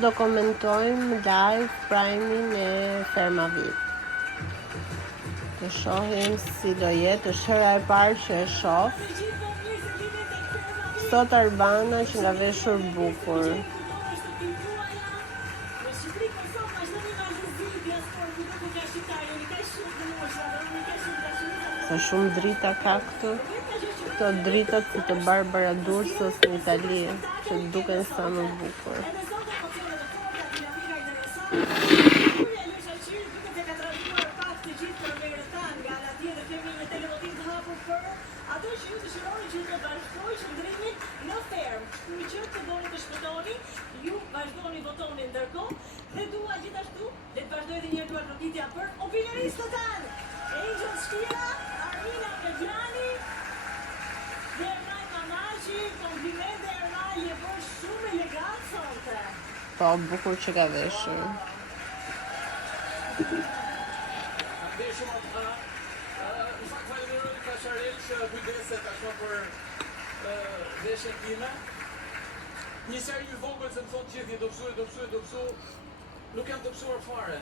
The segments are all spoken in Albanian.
Do komentojmë live Prime-in e Ferma VIP. Të shohim si do jetë, është hera e parë që e shoh. Sot Arbana që nga veshur bukur. Sa shumë drita ka këtu. Këto dritat si të Barbara D'Ursos në Itali, që duken sa më bukur. Po, bukur që ka veshur. Një seri i vogël se më thonë gjithë, do pësu, nuk jam të pësuar fare.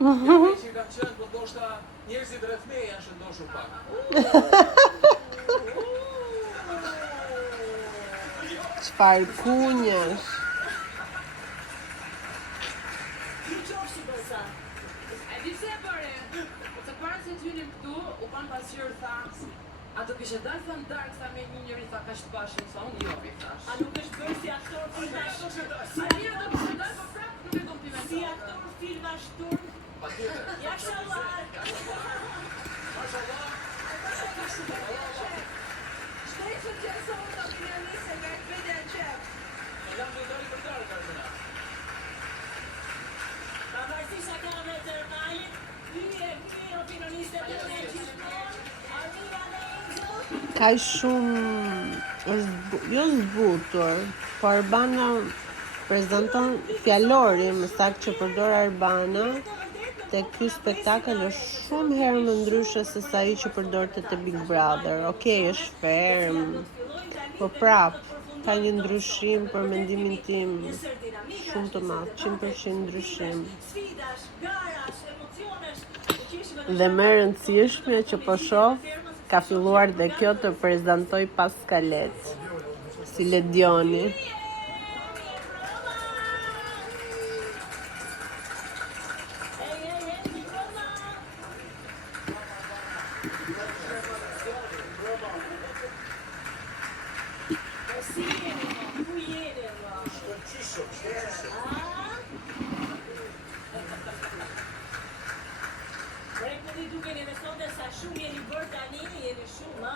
Që kam qenë, po ndoshta njerëzit rreth me janë shëndoshur pak. Çfarë kunjësh? A do kishe dalë thënë dark sa me një njëri tha ka shpashin sa unë jo i thash. A nuk është bërë si aktor filmash? Si mirë do kishe dalë po prap nuk e komplimentohet. Si aktor filmash turp? Patjetër. Mashallah. Shtaj që qëso unë të opinioniste nga e këpede e qep. Jam të dali për darë, Kardina. Pavarësisht a ka me tërmalit, hyje opinioniste të në gjithmonë, Armina dhe Angel. Ka shumë, jo zbutur, po Arbana prezanton fjalorin, më saktë që përdor Arbana, te ky spektakël është shumë herë më ndryshe se sa ai që përdorte te Big Brother. Okej, është ferm, po prap ka një ndryshim për mendimin tim shumë të madh, 100% ndryshim. Dhe më e rëndësishme që po shoh, ka filluar dhe kjo të prezantoj pas skalet, si Ledioni. Shumë jeni bërë tani, jeni shumë,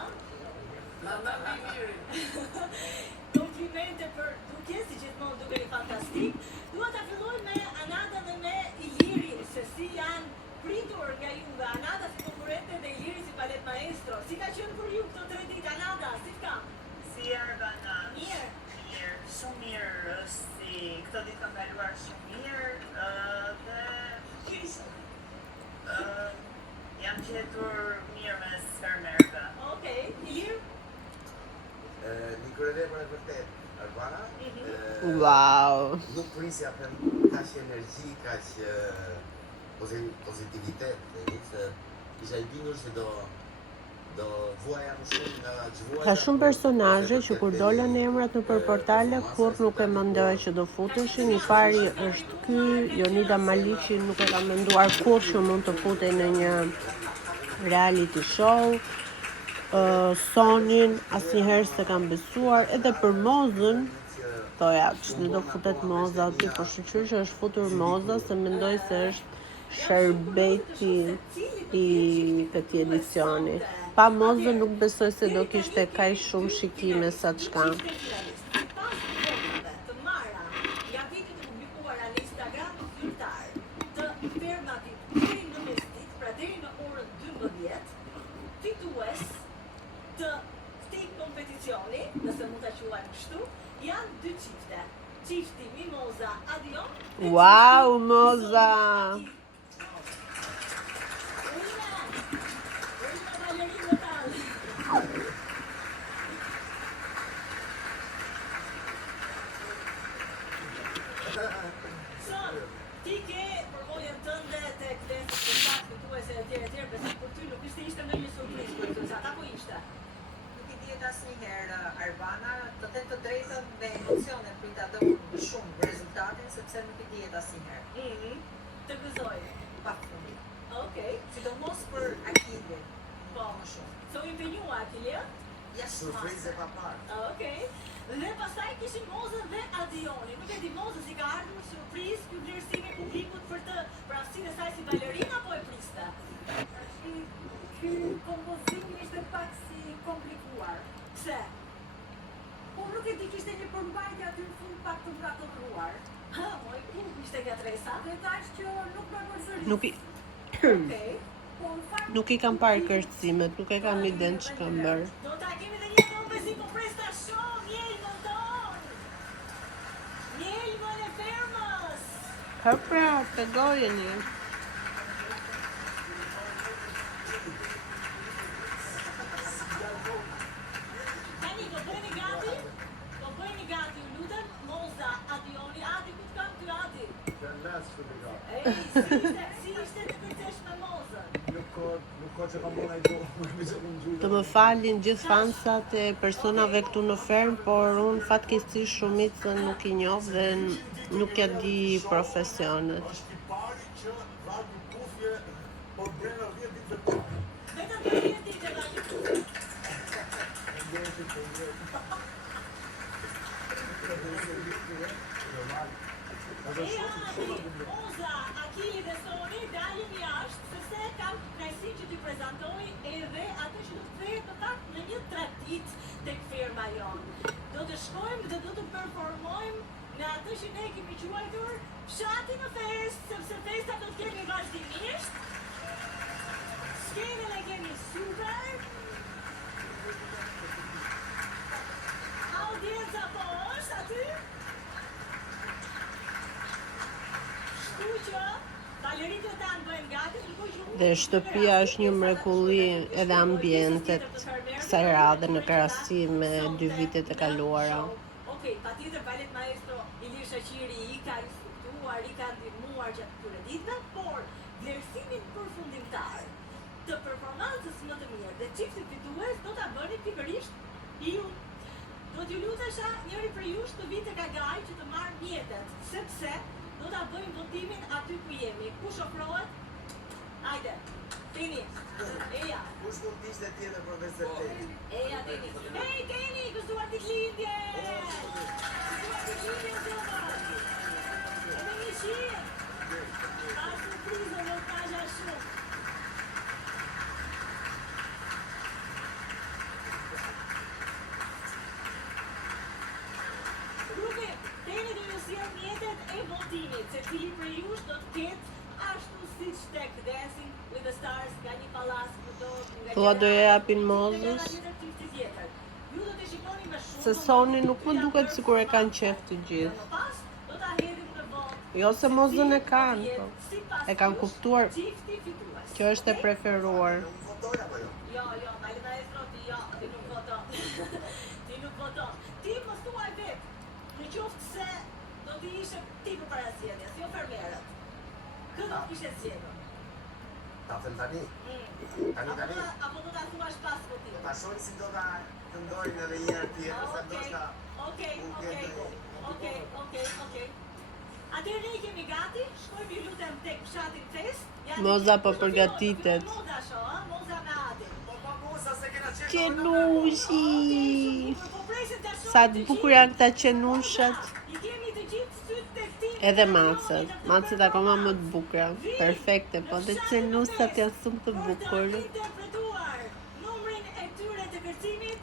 Komplimente për duke, si gjithmonë dukeni fantastik. Dua ta filloj me Anada dhe me Ilirin, se si janë pritur nga ju nga Anada si konkurrente dhe Iliri si palet maestro. Si ka qenë për ju këto 3 ditë Anada, si ka? Si Arbana. Mirë. Mirë, shumë mirë, është si këto ditë kam kaluar shumë mirë, dhe jam gjetur mirë me sfermerve. Okej, Ilir? Një kryevepër e vërtet, Arbana. Wow. Nuk prisja për kaq energji, kaq pozitivitet, se isha I bindur se do vuaja më shumë nga gjvuaja. Ka shumë personazhe që kur dolën emrat nëpër portale kur nuk e mendoj që do futeshin. I pari është ky, Jonida Maliqi nuk e ka menduar kurrë që mund të futej në një reality show. Sonin asnjëherë s'e kam besuar, edhe për Mozën, thoja, ç'do do futet Moza aty, po shqyr që është futur Moza, se mendoj se është shërbeti I këtij edicioni. Pa Mozën nuk besoj se do kishte kaq shumë shikime sa çka. Të marra nga vitet e publikuara në Instagram zyrtar të Fermatit deri në mesditë, pra deri në orën 12, fitues të këtij kompeticioni, nëse mund ta quajmë kështu, janë 2 çifte. Çifti Mimoza Adion. Wow, Moza! Son, ti ke përvojën tënde tek këtë spektakël fituese etj, besoj për ty nuk ishte ndonjë surprizë për ty, ata po ishte. Nuk i dihet asnjëherë Arbana, të thënë të drejtën me emocione prita do shumë rezultatin sepse nuk i dihet asnjëherë. Të gëzoj. Pafund. Okej. Sidomos për Akilin. Po. Më shumë. So impenjua Akilia? Surprizë e pa parë. Okej. Dhe pastaj kishim Mozën dhe Adioni. Nuk e di Moza si ka ardhur surprizë ky vlerësim i publikut për të praftësinë e saj si balerina apo e priste? Ky kompozim ishte pak si komplikuar. Pse? Po nuk e di kishte një përmbajtje aty në fund pak të mbrakodruar. Ha, moj, ku ishte gatresa? Dhe thash që nuk më përsëris. Nuk i Okej. Po në fakt nuk i kam parë kërcimet, nuk e kam iden ç'kam bërë. Do ta kemi dhe një kombe si po presta shumë, Mjelmën ton! Mjelmën e fermës! Pra, tegojeni. Tani, do bëjni gati? Do bëjni gati, ju lutem, Moza, Adioni, Adi, ku të kam ty Adi? Ej, si ishte të kërcesh me Mozën? Të më falin gjithë fansat e personave këtu në ferm, por unë fatkeqësisht shumicën nuk i njoh dhe nuk ja di profesionet. Është i pari që radio kufje po bën 10 ditë të Vetëm për 10 ditë radio kufje. Ej, Adi, Moza, Akili dhe Soni, dalim jashtë, sepse kam kënaqësinë që t'i prezantoj edhe atë që do të kthehet në fakt në një traditë tek firma jonë. Do të shkojmë dhe do të performojmë në atë që ne kemi quajtur fshati në festë, sepse festa do të kemi vazhdimisht. Skenën e kemi super. Audienca po është aty. Shtu që balerinët tanë bëjnë gati, ndërkohë që unë Dhe shtëpia është një mrekulli edhe ambientet kësaj radhe në krahasim me 2 vitet e kaluara. Okej, patjetër balet maestro Ilir Shaqiri i ka instruktuar, i ka ndihmuar gjatë këtyre ditëve, por vlerësimin përfundimtar të performancës më të mirë dhe çifti fitues do ta bëni pikërisht ju. Do t'ju lutesha njëri për jush të vitë tek Agaj që të marrë mjetet, sepse do ta bëjmë votimin aty ku jemi. Kush ofrohet? Hajde. Tini. Eja. Kush mund të ishte tjetër përveç se ti? Eja Tini. Ej Tini, gëzuar ditëlindje. Gëzuar ditëlindje zona. Edhe një shije. Ka surprizë në taja shumë. Rruke, Teni do ju sjell mjetet e votimit, se cili për jush do të ketë ashtu siç tek Dancing with the Stars nga një pallas këto nga Thua do ja japin Mozës? Ju do të shikoni me shumë. Se Soni nuk më duket sikur e kanë qef të gjithë. Më pas do ta hedhim në votë. Jo se Mozën e kanë, po. Sipas E kanë jush, kuptuar çifti fitues. që është e preferuar. Unë votoj apo jo? Jo, Mali Maestro, ti nuk voto. Ti nuk voto. Ti më thuaj vet. Në qoftë se do t'i ishe ti për para zgjedhjes, jo fermerët. Kë do t'ishe zgjedhur? Ta them tani. Apo do ta thuash pas votimit? Ta shohim si do ta këndojnë edhe një herë tjetër, se ndoshta Okej. Atëherë ne kemi gati, shkojmë ju lutem tek fshatin fest. Moza po përgatitet. Moza sho, Moza me Adi. po pa mosa se kena qenë. Qenushi! Po presim ta shohim. Sa të bukur janë këta qenushat. I kemi të gjithë syt tek ti. Edhe macet. Macet akoma më të bukura. Perfekte, po dhe qenushat janë shumë të bukur. Për ta interpretuar numrin e tyre të kërcimit,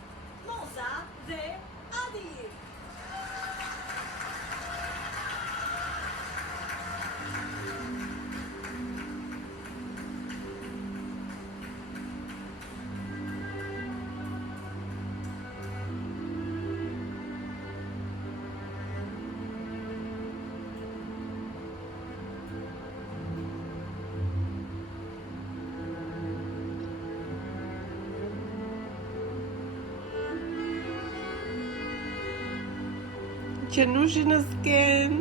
Moza dhe Adi. Qenushi në sken.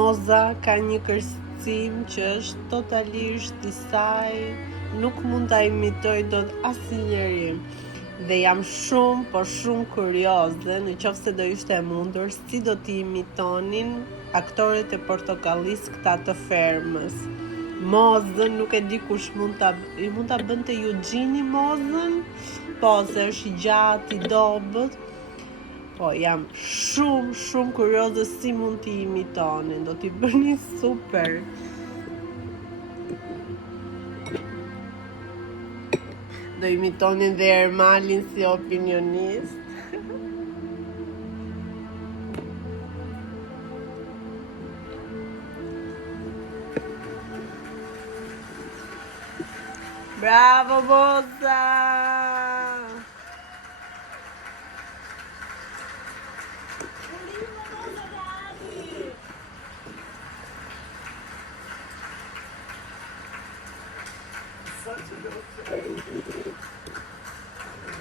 Moza ka një kërcim që është totalisht i saj, nuk mund ta imitoj dot asnjëri. Dhe jam shumë, po shumë kurioze, në qoftë se do ishte e mundur, si do t'i imitonin aktorët e Portokallis këta të Fermës. Mozën nuk e di kush mund ta bënte Eugenie Mozën, po se është i gjatë, i dobët. Po jam shumë kurioze si mund t'i imitonin, do t'i bëni super. Do imitonin dhe Ermalin si opinionist. Bravo, Moza!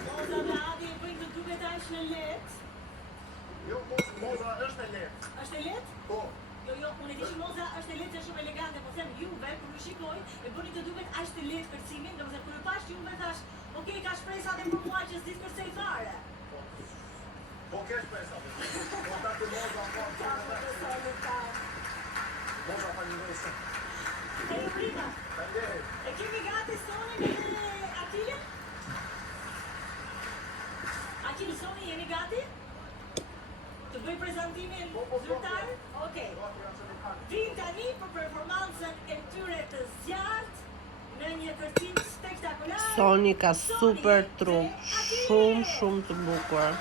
Moza dhe Adi bëjnë të duket aq në lehtë. Jo, Moza është e lehtë. Është e lehtë? Po. Jo, unë e di që Moza është e lehtë dhe shumë elegante, po them juve, kur ju shikoj, e bëni të duket aq të lehtë kërcimin, domethënë kur e pash juve thash, "Ok, ka shpresa dhe për mua që s'di të kërcej fare." Po ke shpresa. Po ta të Moza, Moza falenderoj. E prima, Faleminderit. e kemi gati Sonin e Akilin? Akil, Soni, jeni gati? Të bëj prezantimin zyrtar? Okej. Vin tani për performancën e tyre të zjarrt në një kërcim spektakolar. Soni ka super trup, shumë të bukur.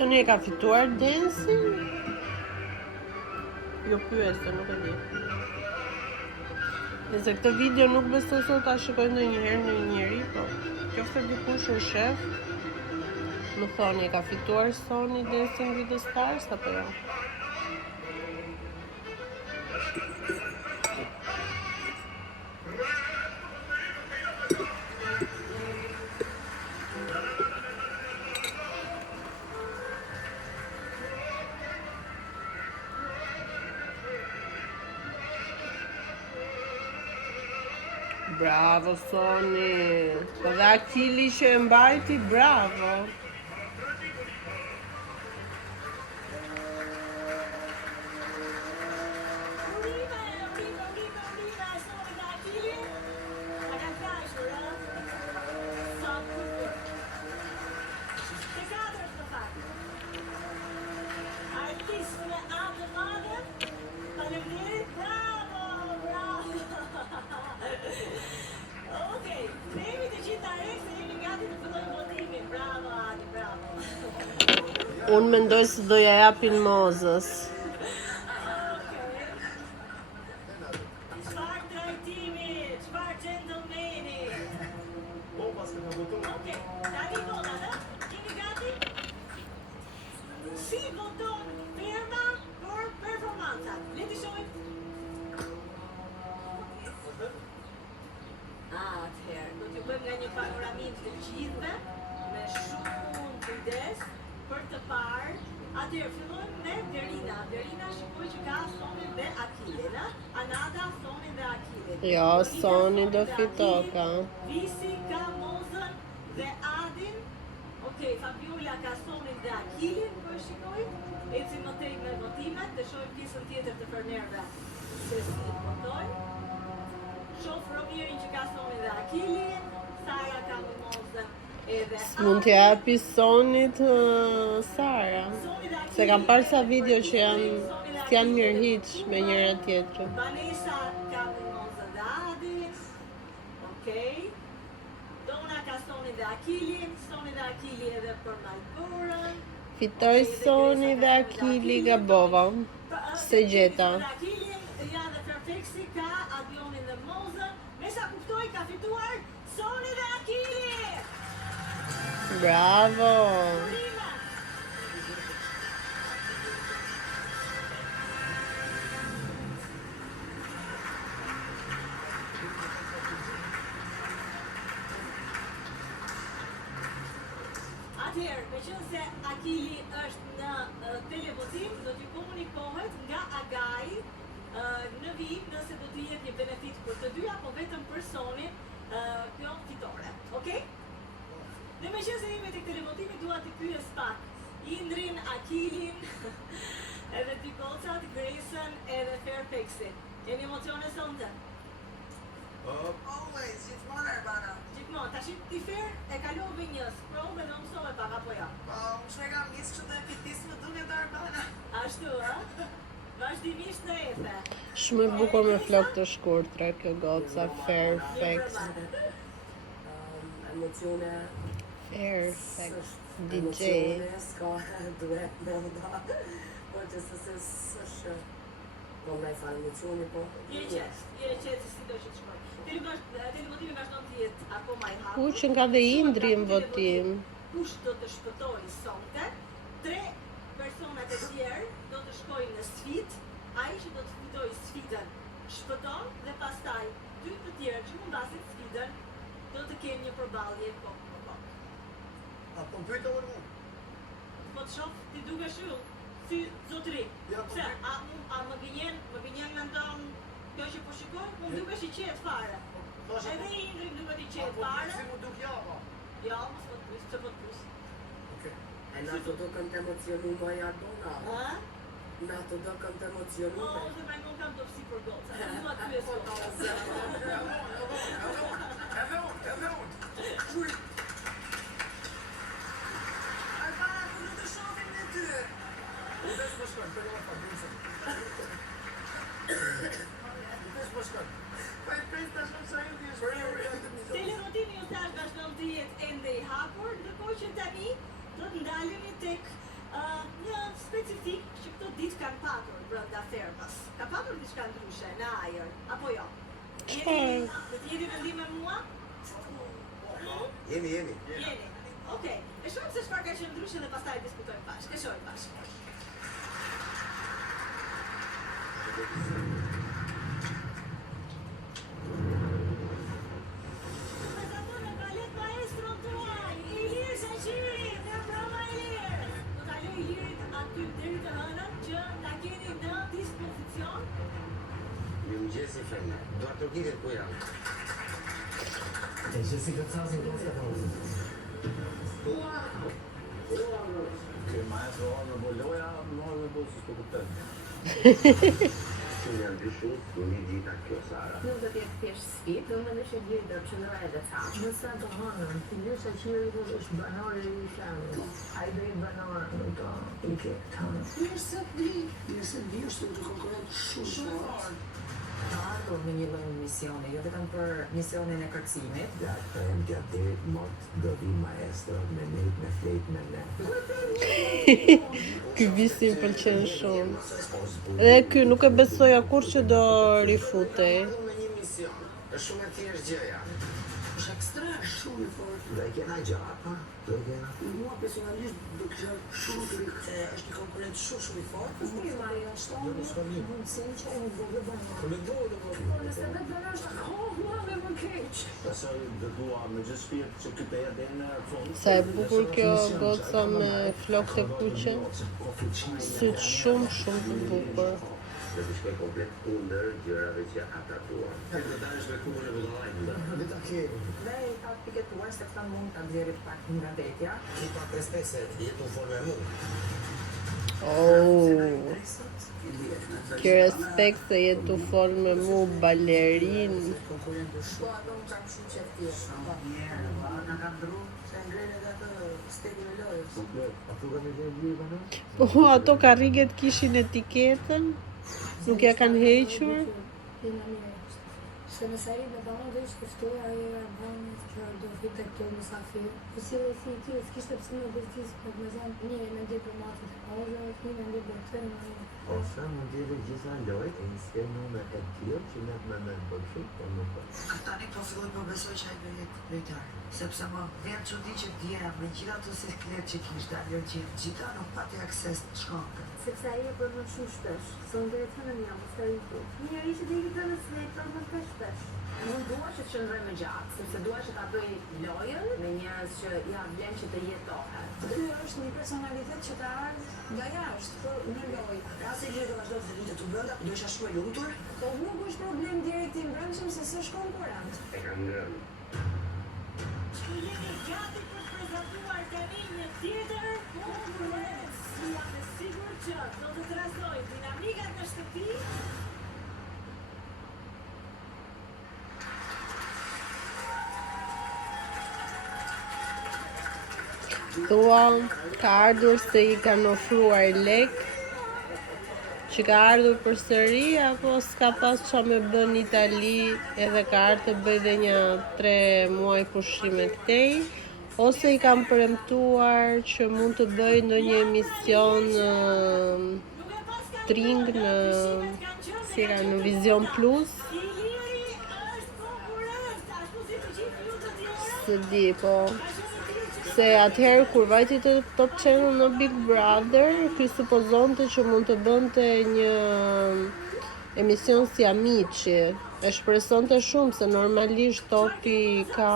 Soni e ka fituar Dancing? Jo pyeste, nuk e di. Nëse këtë video nuk besoj se ta shikoj ndonjëherë në një njeri, po qoftë dikush e shef, më thoni, e ka fituar Soni Dancing with the Stars apo jo? Bravo, Soni! Po dhe Akili që e mbajti, bravo! Urime, Soni dhe Akili. A kanë krashur, a? Sa bukur. Të katërt në fakt. Artist me atë të madhe. Faleminderit, bravo! Okej, ne jemi të gjithë të arek se jemi gati të fillojmë votimin. Bravo, Adi, bravo. Unë mendoj se do ja japin Mozës. Çfarë trajtimi, çfarë gentlemani. Po, pas que na votou. Okej, tani vota, ha? Jeni gati? Si voton firma për performancat? Le të shohim. Atëherë, do t'ju bëjmë nga një panoramik të gjithëve, me shumë kujdes për të parë. Atëherë, fillojmë me Derina. Derina shikoj që ka Sonin dhe Akilin, a? Anada, Sonin dhe Akilin. Jo, Soni do fito ka. Visi ka Mozën dhe Adin. Okej, Fabiola ka Sonin dhe Akilin, po e shikoj. Ecim më tej me votimet, të shohim pjesën tjetër të fermerëve se si votojnë. Shof Romirin që ka Sonin dhe Akilin, Sara ka me Mozën edhe Mund t'ja japi Sonit Sara. Se kam parë sa video që janë mirë hiç me njëra tjetrën. Vanessa ka me Mozën dhe Adin. Okej. Dona ka Sonin dhe Akilin, Soni dhe Akili edhe për Malborën. Fitoj Soni dhe Akili gabova. Se gjeta. Akilin, ja dhe Perfeksi ka Adionin dhe Mozën. Me sa kuptoj ka fituar Bravo! Atëherë, me qënë se Akili është në televotim, do t'i komunikohet nga Agai në vijim nëse do t'i jep një benefit për të dy apo vetëm personi kjo fitore. Okej? Dhe me qënë se jemi tek televotimi, dua t'i pyes pak Indrin, Akilin, edhe t'i Gocat, Grace'n edhe Fairfaxin. Keni emocione sonte? Always, gjithmonë Arbana. Gjithmonë, tash ti Fair e kalove një scroll dhe në mësove pak apo ja? Po, më shpega mis kështu dhe pitis më duket Arbana. Ashtu, a? Vazhdimisht në efe. Shumë e bukur me flok të shkurtra kjo goca, Fairfax. Emocione. Fairfax, DJ. Emocione, s'ka duhet me nda. Po që se s'është... Po me fa emocione, po... Je qetë si do që të shkoj. Televotimi vazhdon të jetë akoma i hapur. Ku që nga dhe Indri në votim. Kush do të shpëtojë sonte? 3 personat e tjerë do të shkojnë në sfidë. Ai që do të fitojë sfidën shpëton dhe pastaj 2 të tjerë që mundasin sfidën do të kenë një përballje kokë për kokë. A po pyeta unë mu? Po të shoh ti dukesh yll si zotëri. Ja, po Pse? A më gënjen mendon kjo që po shikoj? Më dukesh i qetë fare. Edhe Indri duket i qetë fare. Si mu duk java? Ja, mos po të pyes, ç'po të pyes. Okej. E na të do kanë të emocionume i Arbona. Ha? Na të do kanë të Po, emocionume. ose më nuk kam dopsi për goca. Nuk dua të pyes goca. Edhe unë. Shuri. Arbana, ku nuk të shohim në ty. U desh po shkon, të gëllë Fabrice. U desh po shkon. Po e pres tash në çajin ti është. Televotimi ju tash vazhdon të jetë ende i hapur, ndërkohë që tani do të ndalemi tek një specifik që këto ditë kanë patur brenda fermës. Ka patur diçka ndryshe në ajër, apo jo? Do të jeni vendim me mua? Jemi. Jeni. Okej. E shohim se çfarë ka qenë ndryshe dhe pastaj diskutojmë bashkë. E shohim bashkë. Prezanton në balet maestro tuaj, Ilir Shaqiri, me prova Ilir. Do ta lej Ilirit aty deri të hënën që ta keni në dispozicion. Mirëmëngjes i femre. Do ato gitet ku janë. E që si këtësasë në të Kë maestro honorable loja, honorable si s'po kuptem. Shumë janë dyshu, unë i gjitha kjo Sara. Nuk do t'jetë thjesht sfidë, do më nëshë gjithë do qëndroj edhe ca. Në sa të hënën, Ilir Shaqiri është banor i femrës. Ai do jetë banor në të i këtë hënën. Mirë se di është të konkurent shumë fort. Ka ardhur me një lloj misioni, jo vetëm për misionin e kërcimit. Gjatë gjatë derit mot do vi maestro me nejt, me flejt, me ne. Ky visi më pëlqen shumë. Dhe ky nuk e besoja kur që do rifutej. Me një mision. Është shumë e thjeshtë gjëja. Është ekstra shumë i fort. Do e kena gjatë, ha? Do e kena. Mua personalisht do kisha shumë të rikë. Se është një konkurent shumë i fort. Mirë, Mario, Do të shkolim. Mundësin që e vogë banor. Po po nëse vetë banor është madhe më keq. Pastaj do dua me gjithë shpirt që këtë ja deri në fund. Sa e bukur kjo goca me flok të kuqe. Syt shumë të bukur. Do të shkoj komplet kundër gjërave që ata duan. Do dalësh me kumën e vëllajt. Dhe ta kemi. Dhe i ka piketuar se këta mund ta nxjerrit pak nga vetja. Ki pak respekt se jetu në formë e mu. Oh, ki respekt se jetu fol me mu balerin. Konkurent është Po ato më kam shumë qeftjesë. mirë, na ka ndru se ngrenë edhe atë stekun e lojës. Ato kanë dhe vlerë banor. Po, ato karriget kishin etiketën, nuk ja kanë hequr. Jena mirë. Se në seri me ta do ishte ftuar ajo Albanit që do fitte këtu mysafir. Po si dhe si ti s'kishte pse në vërtetë për me zon një me diplomatit e ose një me diplomatin. Ose mund të jetë gjitha lojt e një skemu me e tjilë që ne me me bërshu, po nuk po. Tani po filloj po besoj që ai do jetë lojtar. Sepse më vjen çudi që djera me gjitha ato siklet që kishte ajo që gjitha nuk pati akses të shkollë. Sepse ai e bën më shumë shpesh. Son dhe të në një mostaritu. Njëri që dikë të nësë për më të shpesh. Unë dua që të qëndroj me gjatë, sepse dua që ta bëj lojën me njerëz që ja vlen që të jetohet. Ky është një personalitet që ka ardhur nga jashtë, po në lojë. Rasti që do vazhdo të vitet të brenda, do isha shumë e lumtur. Po nuk është problem direkt i mbrëmshëm se s'është konkurrent. E kanë ngrënë. Jeni gati për të prezantuar tani një tjetër konkurrencë. Jam e sigurt që do të trasoj dinamikat në shtëpi. Thua, ka ardhur se i kanë ofruar lek, që ka ardhur përsëri apo s'ka pas qa me bën në Itali edhe ka ardhur të bëj dhe një 3 muaj pushime këtej, ose i kanë premtuar që mund të bëj ndonjë emision string në si ka në Vision Plus. Iliri është konkurrencë, ashtu si të gjithë ju të tjerë. Së di, po. Se atëherë kur vajti të Top Channel në Big Brother, ky supozonte që mund të bënte një emision si Amici. E shpresonte shumë se normalisht Topi ka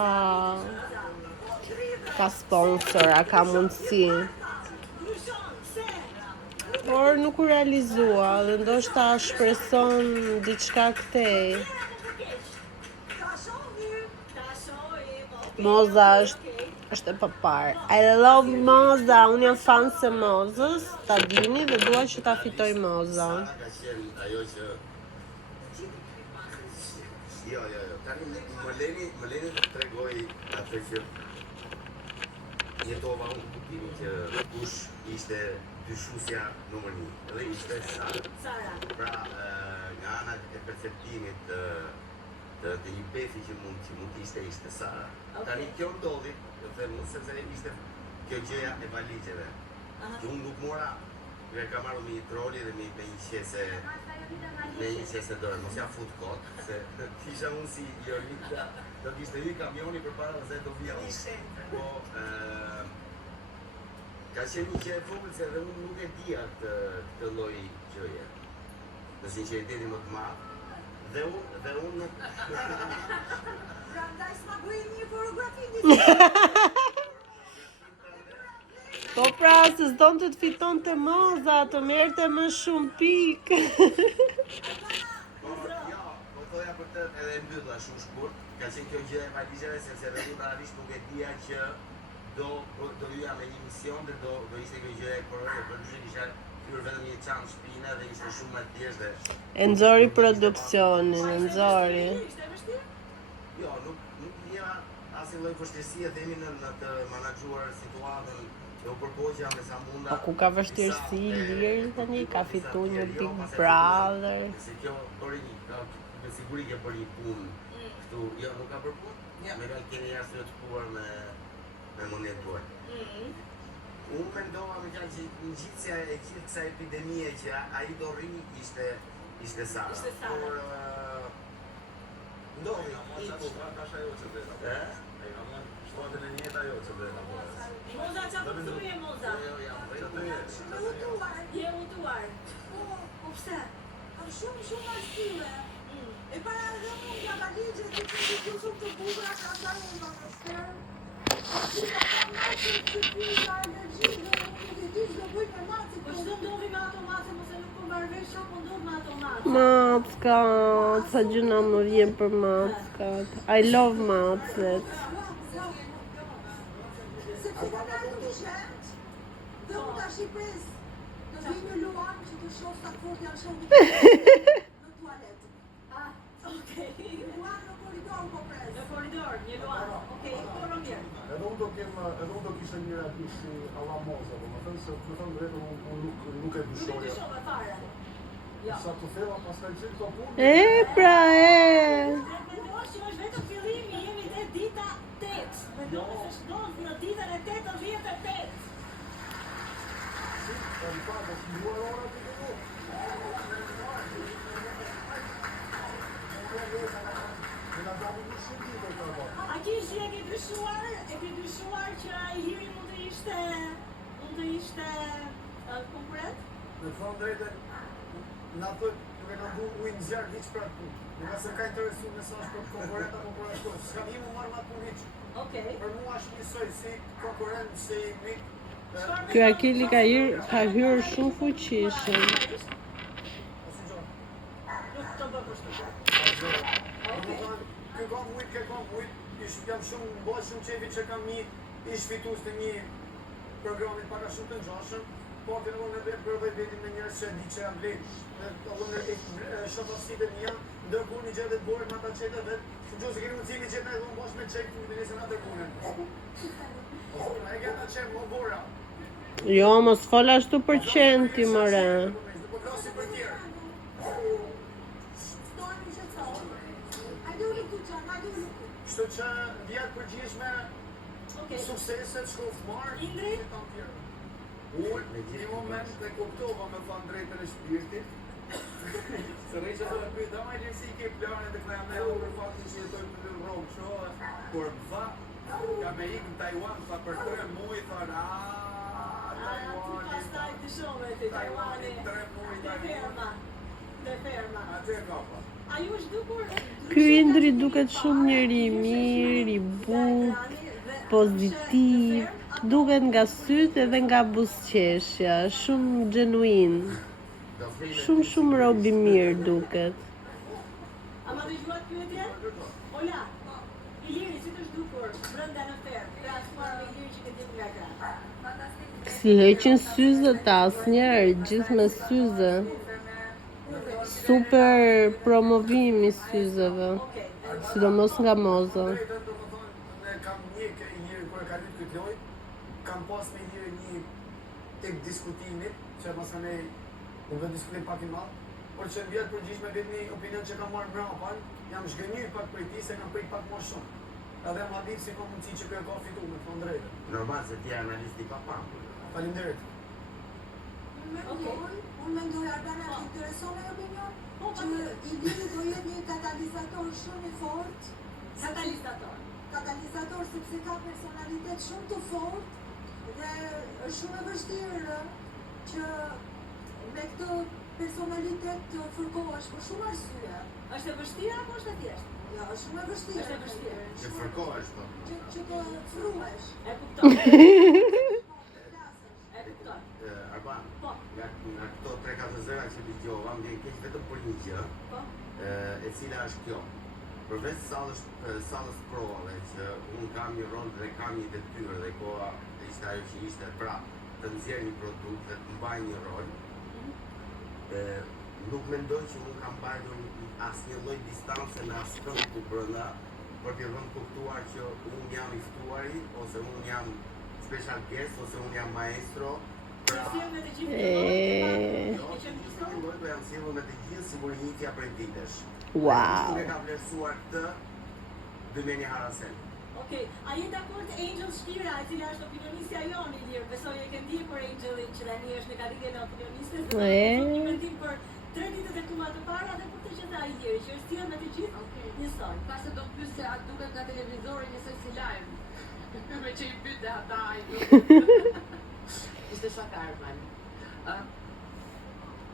sponsora, ka mundësi. Por nuk u realizua dhe ndoshta shpreson diçka këtej. Moza është e papar. I love Moza, unë jam fan se Mozës, ta dini dhe dua që ta fitoj Moza. Sara ka qenë ajo që... Jo. Tani më leni të tregoj atë që jetova unë kuptimin që kush ishte dyshusja numër 1. Edhe ishte Sara. Pra, nga ana e perceptimit të një befi që mund të ishte Sara. Tani kjo ndodhi, të them unë sepse ishte kjo gjëja e valigjeve. Që unë nuk mora, ka marrë me një troli dhe me një qese dorë, mos ja fut kot, se tisha unë si Jolita, do kishte hy kamioni përpara se do vija unë. Po, ka qenë një gjë e vogël se edhe unë nuk e dija këtë lloj gjëje. Në sinqeritetin më të madh, dhe unë Prandaj s'ma bëj një fotografi një Po pra, se s'donte të fitonte Moza, të merrte më shumë pikë. Po thoja për të edhe mbylla shumë shkurt, ka qenë kjo gjë e valigjeve, sepse edhe unë realisht nuk e dija që do hyja me një mision dhe do ishte kjo gjë e korore, për ndryshe kisha hyrë vetëm një çantë shpine dhe ishte shumë më thjeshtë. E nxori produksionin, e nxori. Jo, nuk vija asnjë lloj vështirësie themi në të menaxhuar situatën. Jo përpoqja me sa munda. Po ku ka vështirësi Iliri tani, ka fituar një Big Brother. Se kjo bëri me siguri që bëri një punë këtu, jo nuk ka bërë punë. Me kanë keni arsye të puar me monet tuaj. Unë mendova me që ngjitja e gjithë kësaj epidemie që ai do rri ishte Sara. Por ndodhi Moza qa përsuje, Moza? Je utuar. Po pse? Kam shumë arsye. E para edhe unë nga valigje të shumë të bukura ka dalë nga monster. Po çdo ndodhi me ato mace, mos e nuk po mbarvesh çfarë po ndodh me ato mace. Mackat, sa gjëna më vjen për mackat. I love macet. Sepse ka dalë të shemt, dhe unë tash i pres. Do vi një luan që të shoh sa fort janë shumë në tualet. Okej. Luan në koridor po pres. Në koridor, një luan. Okej, po mirë. Edhe unë do kishte një reagim si alla Moza, do më thënë se më thënë drejtë unë nuk e dyshoja. Nuk e dyshova fare. Sa të thella pas ka qenë këto punë. Pra, Mendosh që është vetëm fillimi, jemi te dita 8. Mendosh se shkon në ditën e 88. Tani pa, mos nduar ora të këtu. Ne na damu më shumë ditë këto. A kish e ke dyshuar që Iliri mund të ishte konkurrent? Në thonë drejtën, na thot, nuk e kam bu ujnë zjarë diqë pra të punë. Nuk se ka interesu mesazh për konkurenta më për ashtu. S'kam i mu marrë ma punë hiqë. Okej. Për mua është njësoj si konkurent, si mik. ky Akili ka hyrë shumë fuqishëm. Ose gjonë. Nuk të bë kështu. Kë kam vujt, jam shumë bëj shumë qefi që kam një ish fitus të një programit paka shumë të ngjashëm, po të nëmë në provoj vetin me njerëz që di që jam vlerë. Shofasitë mia, ndërkohë një gjë të bërë me ata çeta vet, që se keni mundësi që ne do të bosh me çek të nisën atë punën. Ai që ata çek më bora. Jo, mos fol ashtu për qenti, more. Po flasim për tjerë. Stojmë që thonë. Hajde u luku qanë, hajde u luku. Kështu që vjetë përgjishme sukseset shkoft marë. Indri? Unë, një moment dhe kuptova me fanë drejtën e shpirtit. Se rejtë që të pyet, da ma gjësi ke planet dhe këna jam me për faktin që jetoj për në Romë, shohë, por va, ka me ikë në Taiwan, fa për 3 muaj, fa Taiwani, Pastaj të shove të Taiwani. 3 muaj, Te ferma. atë e ka pa. A ju është dukur? Ky Indri duket shumë njeri i mirë, i butë, pozitiv, duket nga sytë edhe nga buzëqeshja, shumë genuin. Shumë rob i mirë duket. A ma dëgjuat pyetjen? Ola, Iliri, si të është dukur brenda në ferm? Krahasuar me Iliri që ke ditë nga krah. Si heqin syzet asnjëherë, gjithë me syze. Super promovimi syzeve, sidomos nga moza. Ne kam një kur e ka lyp këtë lojë, kam pas me një tek diskutimit, që mas ka ne u bë diskutim pak i madh, por që në vjetë përgjithshme vetë një opinion që kam marrë mbrapa, jam zhgënjur pak për ti se kam prit pak më shumë. Edhe ma ditë si ka mundësi që kjo e ka fitu me të drejtë. Normal se ti analisti pa pamë. Faleminderit. Unë mendoj Arbana të intereson e opinion që Iliri do jetë një katalizator shumë i fort. Katalizator sepse ka personalitet shumë të fort dhe është shumë e vështirë që me këtë personalitet të fërkohesh për shumë arsye. Është e vështirë apo është e thjeshtë? Ja, është shumë e vështirë. Është e vështirë. Që fërkohesh, po. Që të fruhesh. E kuptoj. Arban, Po. nga këto 3-4 zëra që dëgjova, më vjen keq vetëm për një gjë, Po. e cila është kjo. Përveç sallës provave që unë kam një rol dhe kam një detyrë dhe koha ishte ajo që ishte pra të nxjerr një produkt dhe të mbaj një rol, nuk mendoj që unë kam mbajtur asnjë lloj distance në askënd ku brenda për të rënë kuptuar që unë jam i ftuari ose unë jam special guest ose unë jam maestro. Jam sjellë me të gjithë Jo, që gjithë një lloj, po jam sjellur me të gjithë sigurishtja prej ditësh. Wow. Unë e kam vlerësuar këtë dy me një harasel. Okej, a je dakord Angel Shkira, e cila është opinionistja jonë Ilir? Besoj e ke ndjekur për Angelin që tani është në karrigen e opinionistës dhe një mendim për 3 ditët e tua të para dhe për të që tha Iliri, që është sjellë me të gjithë njësoj. Pastaj do të pyes se a duket nga televizori njësoj si live. Me që i pyet ata ai. Ishte shaka Arman.